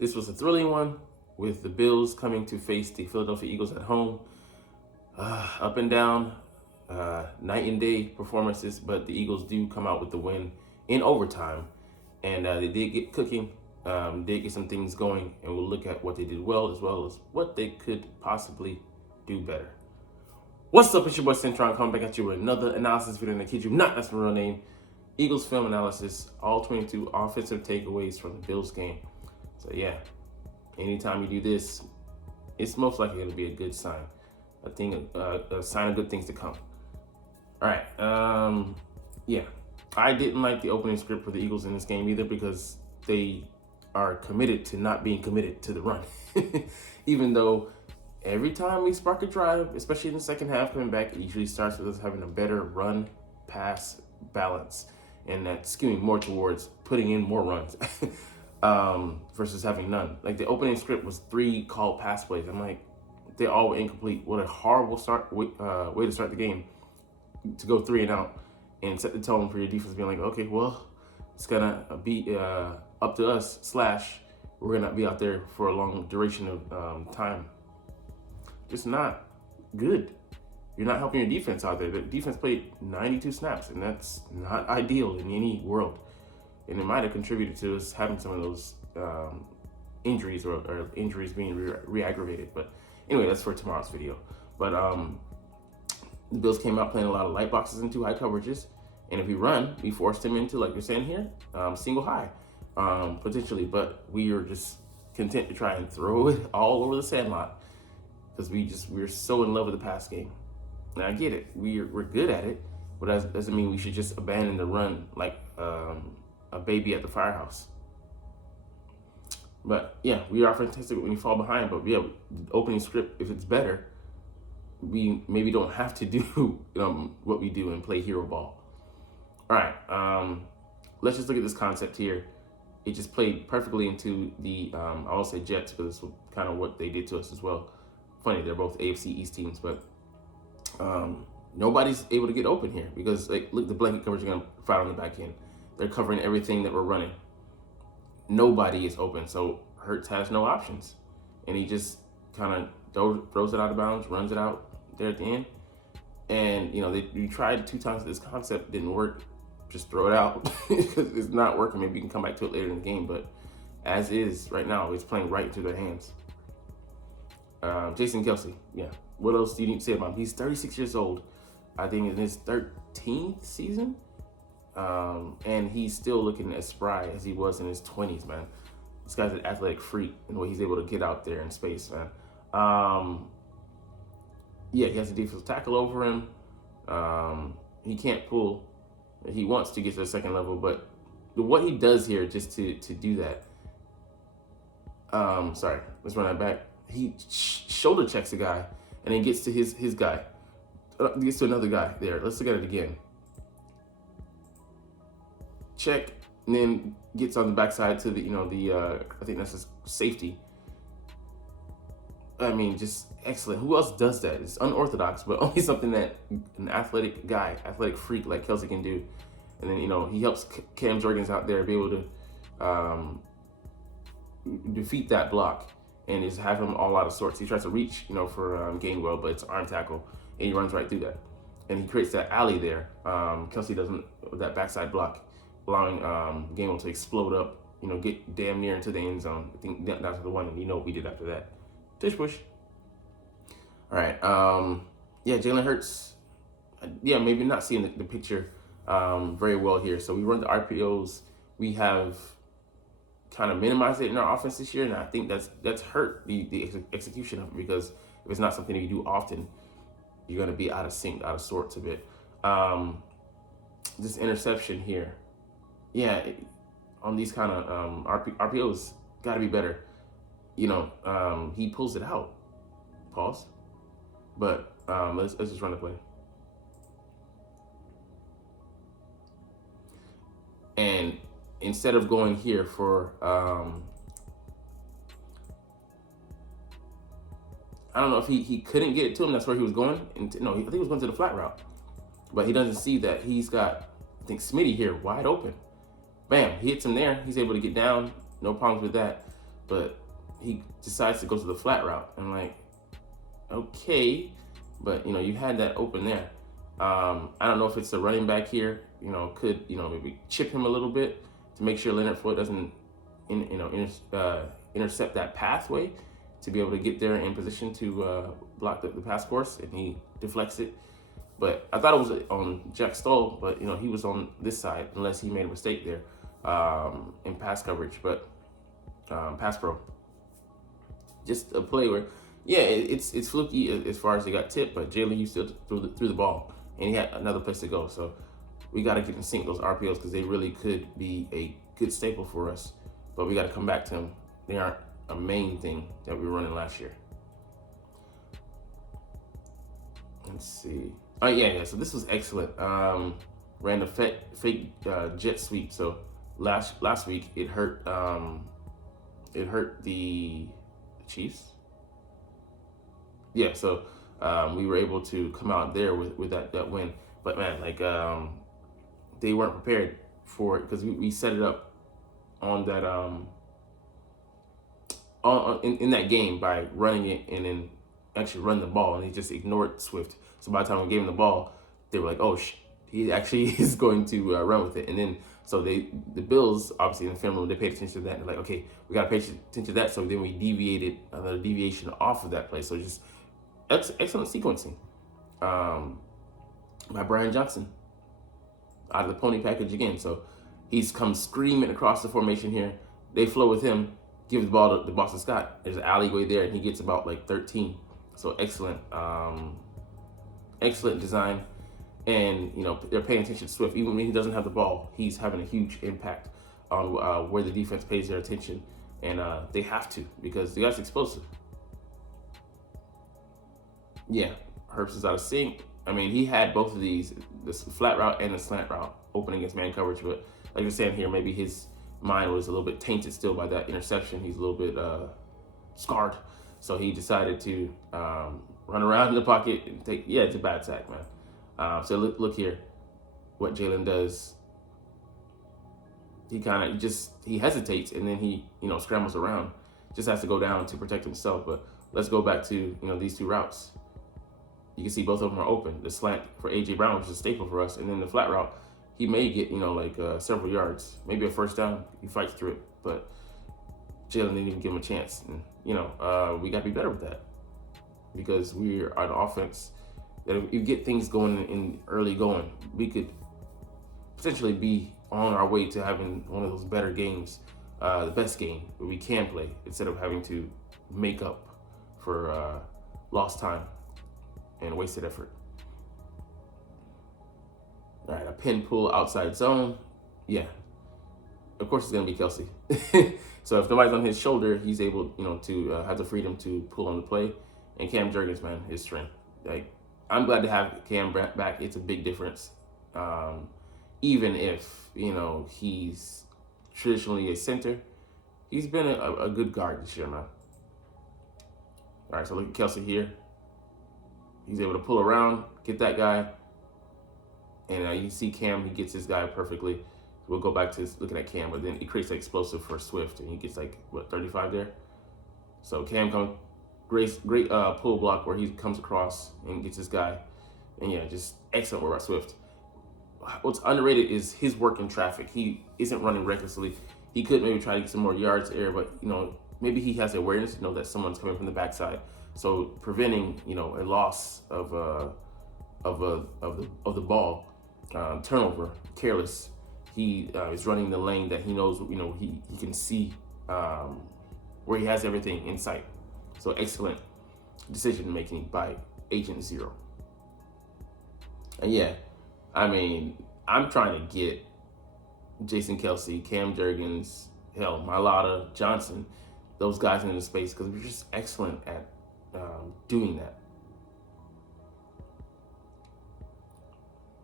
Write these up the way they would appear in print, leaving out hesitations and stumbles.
This was a thrilling one with the Bills coming to face the Philadelphia Eagles at home. Up and down, night and day performances, but the Eagles do come out with the win in overtime. And they did get cooking, did get some things going, and we'll look at what they did well as what they could possibly do better. What's up, it's your boy Centron coming back at you with another analysis video, and I kid you not, that's my real name. Eagles film analysis, all 22 offensive takeaways from the Bills game. So yeah, anytime you do this, it's most likely going to be a good sign. A sign of good things to come. All right, yeah. I didn't like the opening script for the Eagles in this game either because they are committed to not being committed to the run. Even though every time we spark a drive, especially in the second half coming back, it usually starts with us having a better run-pass balance. And that's skewing more towards putting in more runs versus having none. Like the opening script was 3 called pass plays. I'm like, they all were incomplete. What a horrible way to start the game, to go 3 and out and set the tone for your defense being like, okay, well, it's gonna be up to us, / we're gonna be out there for a long duration of time. It's not good. You're not helping your defense out there. The defense played 92 snaps, and that's not ideal in any world. And it might have contributed to us having some of those injuries or injuries being re-aggravated. But anyway, that's for tomorrow's video. But the Bills came out playing a lot of light boxes and 2 high coverages. And if we run, we forced them into, like you're saying here, single high, potentially. But we are just content to try and throw it all over the sandlot because we're so in love with the pass game. Now I get it, we're good at it, but that doesn't mean we should just abandon the run like a baby at the firehouse. But yeah, we are fantastic when we fall behind, but yeah, opening script, if it's better, we maybe don't have to do what we do and play hero ball. All right, let's just look at this concept here. It just played perfectly into the, I will say Jets, because it's kind of what they did to us as well. Funny, they're both AFC East teams, but nobody's able to get open here because, like, look, the blanket coverage are going to fight on the back end. They're covering everything that we're running. Nobody is open, so Hurts has no options. And he just kind of throws it out of bounds, runs it out there at the end. And, you tried 2 times this concept, didn't work. Just throw it out because it's not working. Maybe you can come back to it later in the game, but as is right now, it's playing right into their hands. Jason Kelce, yeah. What else do you need to say about him? He's 36 years old. I think in his 13th season. And he's still looking as spry as he was in his 20s, man. This guy's an athletic freak in the way he's able to get out there in space, man. Yeah, he has a defensive tackle over him. He can't pull. He wants to get to the second level, but what he does here just to do that. Sorry, let's run that back. He shoulder checks a guy and then gets to his guy. Gets to another guy there. Let's look at it again. Check, and then gets on the backside to the, I think that's his safety. I mean, just excellent. Who else does that? It's unorthodox, but only something that an athletic freak like Kelce can do. And then, he helps Cam Jurgens out there be able to defeat that block and just have him all out of sorts. He tries to reach, for Gainwell, but it's an arm tackle, and he runs right through that. And he creates that alley there. Kelce doesn't, that backside block, allowing Gainwell to explode up, get damn near into the end zone. I think down to the 1, and what we did after that. Tush push. All right. Yeah, Jalen Hurts. Yeah, maybe not seeing the picture very well here. So we run the RPOs. We have kind of minimized it in our offense this year, and I think that's hurt the execution of it, because if it's not something that you do often, you're going to be out of sync, out of sorts a bit. This interception here, yeah, on these kind of RPOs, got to be better. He pulls it out. Pause. But let's just run the play. And instead of going here for, I don't know if he couldn't get it to him. That's where he was going. I think he was going to the flat route. But he doesn't see that he's got, I think, Smitty here wide open. Bam, he hits him there. He's able to get down. No problems with that. but he decides to go to the flat route. I'm like, okay, but you had that open there. I don't know if it's the running back here, could maybe chip him a little bit to make sure Leonard Floyd doesn't intercept that pathway to be able to get there in position to block the pass course, and he deflects it. But I thought it was on Jack Stoll, but he was on this side unless he made a mistake there in pass coverage. But pass pro, just a play where, yeah, it's fluky as far as he got tipped, but Jalen Hughes still threw the ball, and he had another place to go. So we got to get in sync those RPOs because they really could be a good staple for us. But we got to come back to them. They aren't a main thing that we were running last year. Let's see. Oh yeah. So this was excellent. Ran the fake jet sweep. So last week it hurt. It hurt the Chiefs. Yeah. So we were able to come out there with that win. But man, like they weren't prepared for it because we set it up on that in that game by running it and then actually run the ball, and he just ignored Swift. So by the time we gave him the ball, they were like, "Oh, he actually is going to run with it." And then so the Bills obviously in the film room, they paid attention to that and they're like, "Okay, we got to pay attention to that." So then we deviated another deviation off of that play. So just excellent sequencing by Brian Johnson out of the pony package again. So he's come screaming across the formation here. They flow with him. Give the ball to Boston Scott. There's an alleyway there, and he gets about like 13. So excellent, excellent design. And they're paying attention to Swift. Even when he doesn't have the ball, he's having a huge impact on where the defense pays their attention, and they have to because the guy's explosive. Yeah, Herbst is out of sync. I mean, he had both of these, the flat route and the slant route, open against man coverage. But like you're saying here, maybe his mind was a little bit tainted still by that interception. He's a little bit scarred. So he decided to run around in the pocket and take, it's a bad sack, man. So look here, what Jalen does. He kind of he hesitates and then he, scrambles around. Just has to go down to protect himself. But let's go back to, these two routes. You can see both of them are open. The slant for A.J. Brown, which is a staple for us, and then the flat route, he may get, several yards, maybe a first down. He fights through it, but Jalen didn't even give him a chance. And, we got to be better with that because we are an offense that if you get things going in early going, we could potentially be on our way to having one of those better games, the best game where we can play instead of having to make up for lost time and wasted effort. All right, a pin pull outside zone. Yeah, of course it's gonna be Kelce. So if nobody's on his shoulder, he's able, to have the freedom to pull on the play. And Cam Jurgens, man, his strength. Like, I'm glad to have Cam back. It's a big difference. Even if, he's traditionally a center, he's been a good guard this year, man. All right, so look at Kelce here. He's able to pull around, get that guy. And you see Cam, he gets his guy perfectly. We'll go back to looking at Cam, but then he creates an explosive for Swift, and he gets 35 there. So Cam comes, great pull block where he comes across and gets his guy. And yeah, just excellent work by Swift. What's underrated is his work in traffic. He isn't running recklessly. He could maybe try to get some more yards there, but maybe he has the awareness to know that someone's coming from the backside. So preventing a loss of the ball, turnover, careless. He is running the lane that he knows. He can see where he has everything in sight. So excellent decision making by Agent Zero. And yeah, I mean, I'm trying to get Jason Kelce, Cam Jurgens, Mailata, Johnson, those guys into space because we're just excellent at doing that.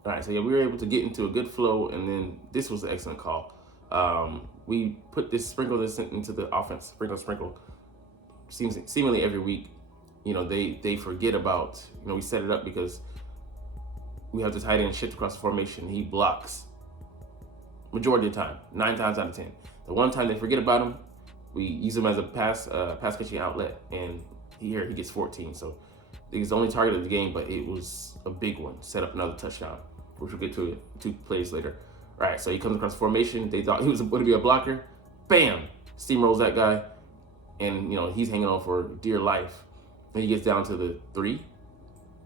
All right, so yeah, we were able to get into a good flow, and then this was an excellent call. We sprinkle this into the offense, sprinkle. Seemingly every week, they forget about, we set it up because we have the tight end shift across the formation. He blocks majority of the time, 9 times out of 10. The one time they forget about him, we use him as a pass catching outlet, and he gets 14. So I think it's the only target of the game, but it was a big one. Set up another touchdown, which we'll get to 2 plays later. All right, so he comes across formation. They thought he was going to be a blocker. Bam! Steamrolls that guy, and he's hanging on for dear life. And he gets down to the 3,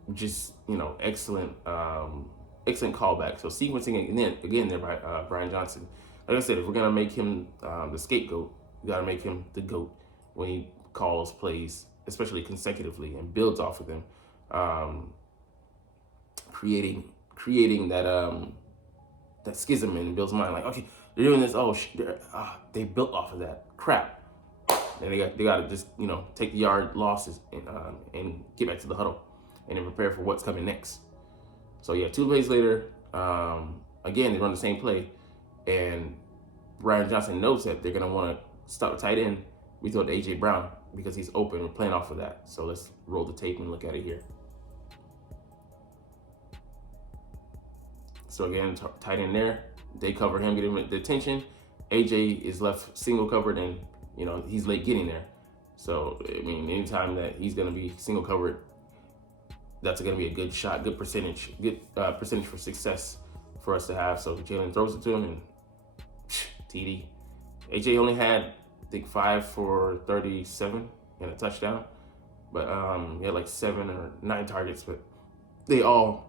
which is excellent, excellent callback. So sequencing again there by Brian Johnson. Like I said, if we're gonna make him the scapegoat, we gotta make him the GOAT when he calls plays, especially consecutively, and builds off of them, creating that schism in Bill's mind. Like, okay, they're doing this. Oh, they built off of that crap, and they got to just take the yard losses and get back to the huddle and then prepare for what's coming next. So yeah, 2 plays later, again they run the same play, and Brian Johnson knows that they're gonna want to stop the tight end. We throw to AJ Brown because he's open. We're playing off of that. So let's roll the tape and look at it here. So again, tight end there. They cover him, get him the attention. AJ is left single covered, and he's late getting there. So I mean, anytime that he's gonna be single covered, that's gonna be a good shot, good percentage for success for us to have. So Jalen throws it to him, and TD. AJ only had, I think, 5 for 37 and a touchdown, but he had like 7 or 9 targets. But they all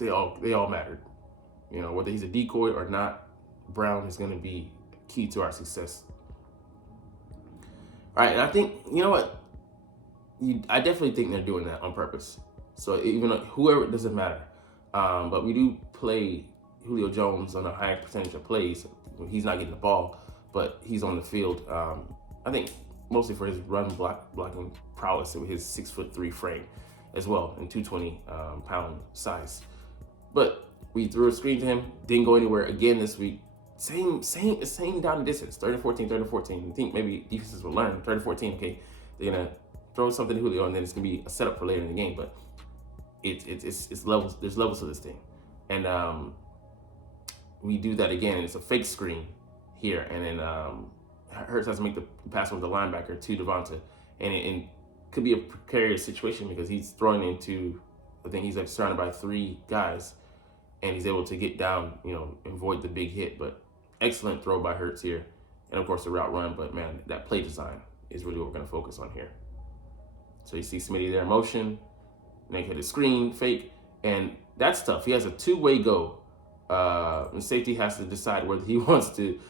mattered. Whether he's a decoy or not, Brown is going to be key to our success. All right, and I think I definitely think they're doing that on purpose. So even whoever, it doesn't matter. But we do play Julio Jones on a higher percentage of plays when he's not getting the ball, but he's on the field. I think mostly for his run blocking prowess with his 6'3" frame as well, and 220 pound size. But we threw a screen to him, didn't go anywhere again this week. Same down the distance, 30-14. I think maybe defenses will learn 30-14. Okay, they're gonna throw something to Julio, and then it's gonna be a setup for later in the game. But it's levels. There's levels to this thing, and we do that again, and it's a fake screen here, and then Hurts has to make the pass over the linebacker to Devonta, and it could be a precarious situation because he's throwing into, I think he's like surrounded by 3 guys, and he's able to get down, and avoid the big hit. But excellent throw by Hurts here, and of course the route run. But man, that play design is really what we're going to focus on here. So you see Smitty there in motion, and they hit a screen fake, and that's tough. He has a 2-way go. And safety has to decide whether he wants to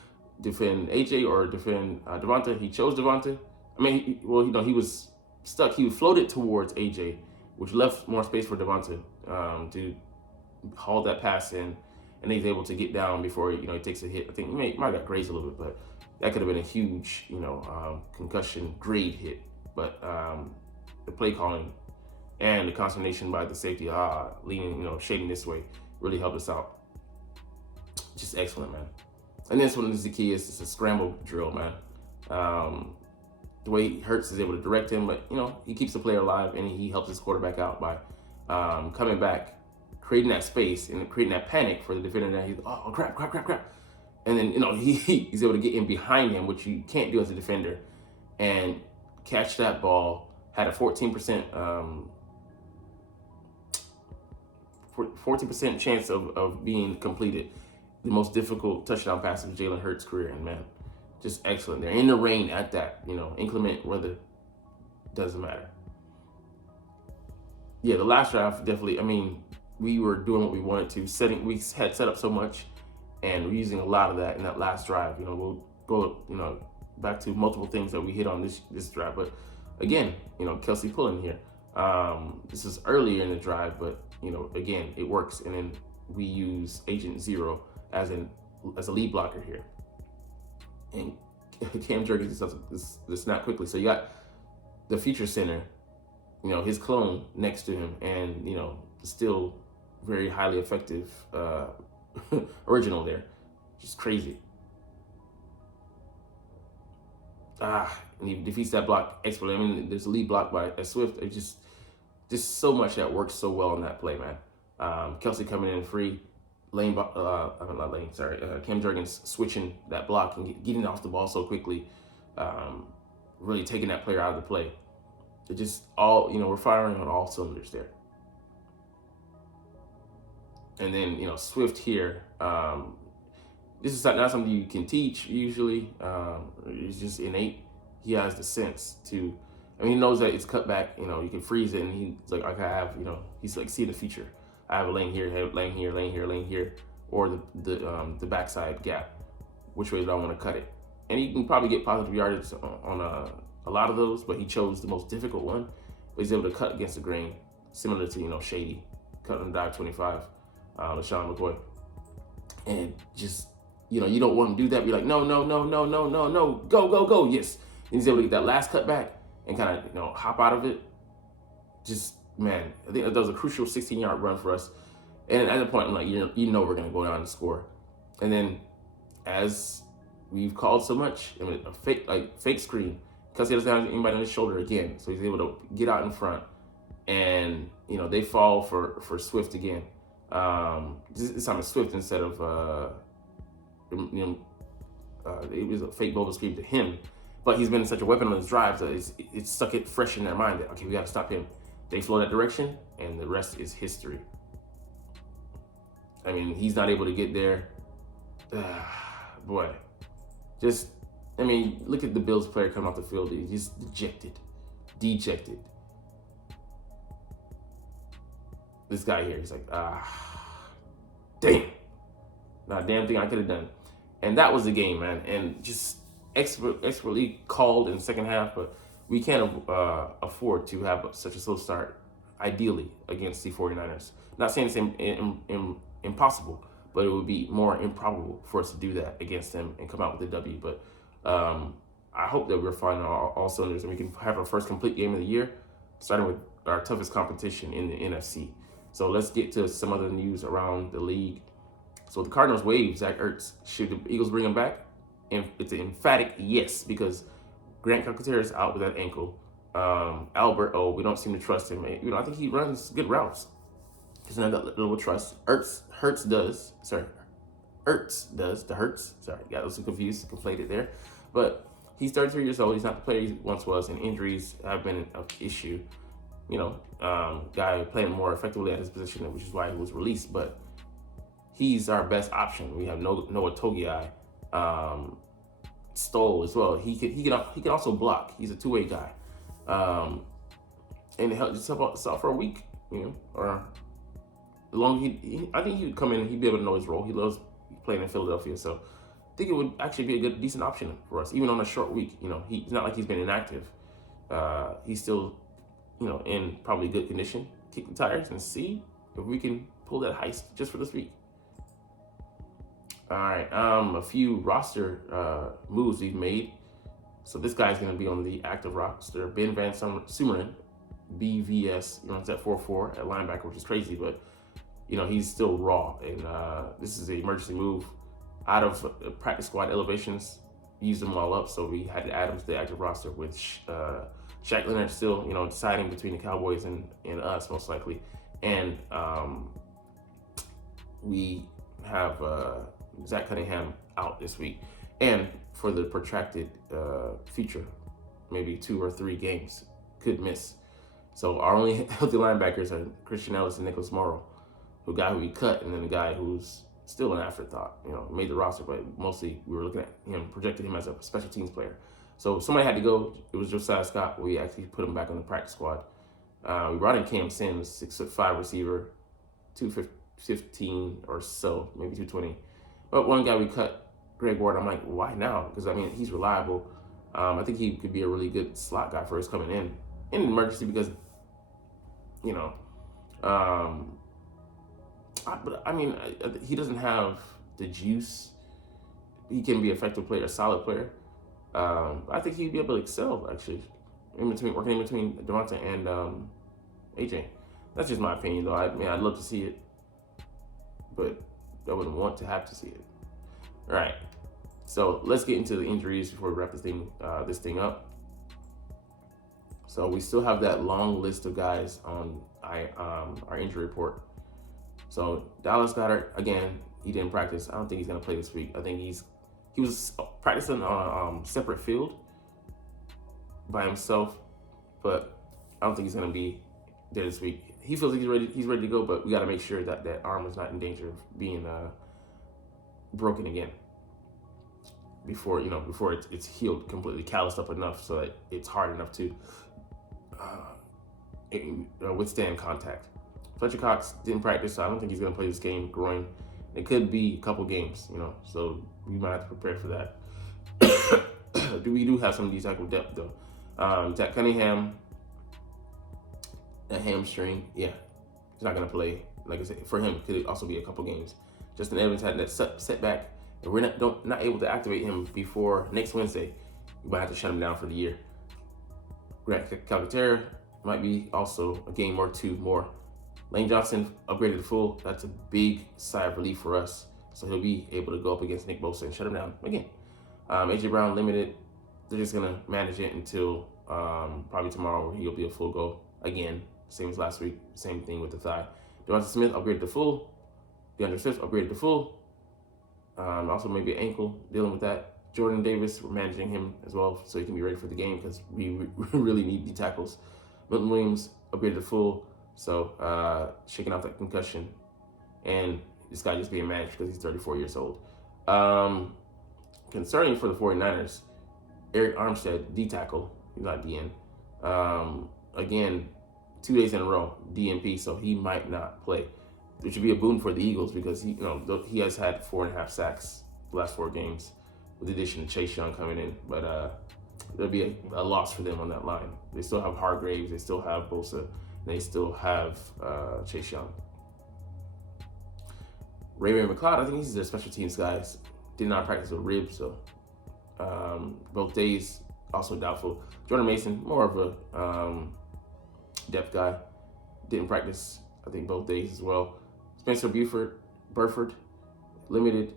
defend AJ or defend Devonta. He chose Devonta. I mean, he was stuck. He floated towards AJ, which left more space for Devonta to haul that pass in, and he's able to get down before he takes a hit. I think he might have got grazed a little bit, but that could have been a huge concussion grade hit. But the play calling and the consternation by the safety, leaning, shading this way, really helped us out. Just excellent, man. And this one is the key. It's a scramble drill, man. The way Hurts is able to direct him, but he keeps the player alive, and he helps his quarterback out by coming back, creating that space and creating that panic for the defender. That he's crap, and then he's able to get in behind him, which you can't do as a defender, and catch that ball. Had a 14% chance of being completed. The most difficult touchdown pass of Jalen Hurts' career, and man, just excellent. They're in the rain at that, inclement weather, doesn't matter. Yeah, the last drive definitely. I mean, we were doing what we wanted to. We had set up so much, and we're using a lot of that in that last drive. We'll go, back to multiple things that we hit on this drive, but again, Kelsey pulling here. This is earlier in the drive, but again, it works, and then we use Agent Zero as a lead blocker here, and Cam Jurgens does the snap quickly. So you got the feature center, his clone next to him, and still very highly effective original there, just crazy. And he defeats that block expertly. I mean, there's a lead block by Swift. It just so much that works so well in that play, man. Kelsey coming in free. Cam Jurgens switching that block and getting off the ball so quickly. really taking that player out of the play. It just all, we're firing on all cylinders there. And then, Swift here, this is not something you can teach usually. It's just innate. He has the sense to, he knows that it's cut back, you can freeze it, and he's like, okay, I have, he's like, see the future. I have a lane here, lane here, lane here, lane here, or the backside gap. Which way do I want to cut it? And he can probably get positive yardage on a lot of those, but he chose the most difficult one. But he's able to cut against the grain, similar to, Shady, cut on dive 25, LaShawn McCoy. And just, you don't want him to do that. Be like, no, go. Yes. And he's able to get that last cut back and kind of, hop out of it. Just, man, I think that was a crucial 16-yard run for us. And at the point, I'm like, we're going to go down and score. And then, as we've called so much, a fake screen, because he doesn't have anybody on his shoulder again. So he's able to get out in front. And, they fall for Swift again. This time it's Swift instead of, it was a fake bubble screen to him. But he's been such a weapon on his drives that it's stuck it fresh in their mind that, okay, we got to stop him. They flow that direction, and the rest is history. He's not able to get there. Boy, look at the Bills player come off the field. He's just dejected. This guy here, he's like, damn. Not a damn thing I could have done. And that was the game, man. And just expertly called in the second half, but we can't afford to have such a slow start, ideally, against the 49ers. Not saying it's impossible, but it would be more improbable for us to do that against them and come out with a W. But I hope that we're firing all cylinders and we can have our first complete game of the year, starting with our toughest competition in the NFC. So let's get to some other news around the league. So the Cardinals waived Zach Ertz. Should the Eagles bring him back? And it's an emphatic yes, because Grant Calcaterra is out with that ankle. Albert, we don't seem to trust him. I think he runs good routes. There's another little trust. Ertz does. Sorry, got a little confused, conflated there. But he's 33 years old. He's not the player he once was, and injuries have been an issue. Guy playing more effectively at his position, which is why he was released. But he's our best option. We have Noah Togiai, Stoll as well. He can also block. He's a two-way guy, and just help out for a week, or I think he would come in and he'd be able to know his role. He loves playing in Philadelphia, so I think it would actually be a decent option for us, even on a short week. He's not like he's been inactive. He's still, in probably good condition. Kick the tires and see if we can pull that heist just for this week. All right, a few roster moves we've made. So this guy's going to be on the active roster. Ben Van Sumeren, BVS, it's at 4-4 at linebacker, which is crazy, but he's still raw. And this is an emergency move out of practice squad elevations. Used them all up, so we had to add him to the active roster with Shaq Leonard still, deciding between the Cowboys and us most likely. And we have Zach Cunningham out this week. And for the protracted future, maybe 2 or 3 games, could miss. So our only healthy linebackers are Christian Ellis and Nicholas Morrow, the guy who we cut, and then the guy who's still an afterthought, made the roster, but mostly we were looking at him, projected him as a special teams player. So somebody had to go. It was Josiah Scott. We actually put him back on the practice squad. We brought in Cam Sims, 6'5" receiver, 215 or so, maybe 220. But one guy we cut, Greg Ward, I'm like, why now? Because, he's reliable. I think he could be a really good slot guy for us coming in emergency because, he doesn't have the juice. He can be an effective player, a solid player. I think he'd be able to excel, actually, working in between Devonta and AJ. That's just my opinion, though. I'd love to see it, but I wouldn't want to have to see it. All right, so let's get into the injuries before we wrap this thing up. So we still have that long list of guys on our injury report. So Dallas Goedert, again, he didn't practice. I don't think he's going to play this week. I think he was practicing on a separate field by himself, but I don't think he's gonna be there this week. He feels like he's ready to go, but we got to make sure that that arm is not in danger of being broken again before it's healed completely, calloused up enough so that it's hard enough to withstand contact. Fletcher Cox didn't practice, so I don't think he's gonna play this game. Groin. It could be a couple games, so we might have to prepare for that. We do have some D-tackle depth though. Zach Cunningham, a hamstring, yeah, he's not gonna play. Like I said, for him, it could also be a couple games. Justin Evans had that setback, and we're not able to activate him before next Wednesday. We might have to shut him down for the year. Grant Calcaterra might be also a game or two more. Lane Johnson upgraded to full. That's a big sigh of relief for us. So he'll be able to go up against Nick Bosa and shut him down again. AJ Brown limited. They're just gonna manage it until probably tomorrow, where he'll be a full go again. Same as last week. Same thing with the thigh. Devonta Smith upgraded to full. DeAndre Swift upgraded to full. Also maybe an ankle, dealing with that. Jordan Davis, we're managing him as well so he can be ready for the game because we really need the tackles. Milton Williams upgraded to full, so shaking off that concussion. And this guy just being managed because he's 34 years old. Concerning for the 49ers, Eric Armstead, D-tackle, he's not DN. Again, 2 days in a row, DNP, so he might not play. It should be a boon for the Eagles because he has had 4.5 sacks the last 4 games, with the addition of Chase Young coming in. But there'll be a loss for them on that line. They still have Hargraves, they still have Bosa, and they still have Chase Young. Ray McLeod, I think he's their special teams guy. Did not practice with ribs, so both days also doubtful. Jordan Mason, more of a depth guy, didn't practice, I think, both days as well. Spencer Burford, limited,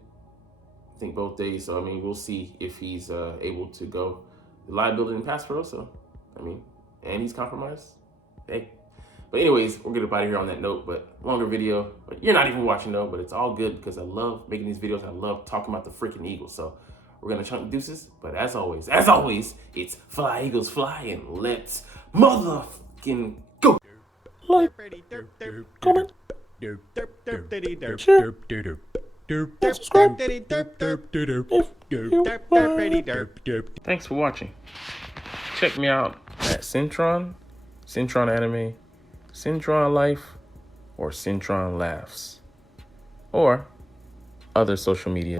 I think, both days. So, we'll see if he's able to go. The liability in pass pro, so, and he's compromised. Hey. But anyways, we'll get up out of here on that note, but longer video. But you're not even watching though, but it's all good because I love making these videos. I love talking about the freaking Eagles. So we're going to chunk deuces. But as always, it's Fly Eagles Fly, and let's motherfucking go. Like, comment, share, and subscribe if you like. Thanks for watching. Check me out at Centron Anime, Centron Life, or Centron Laughs, or other social media.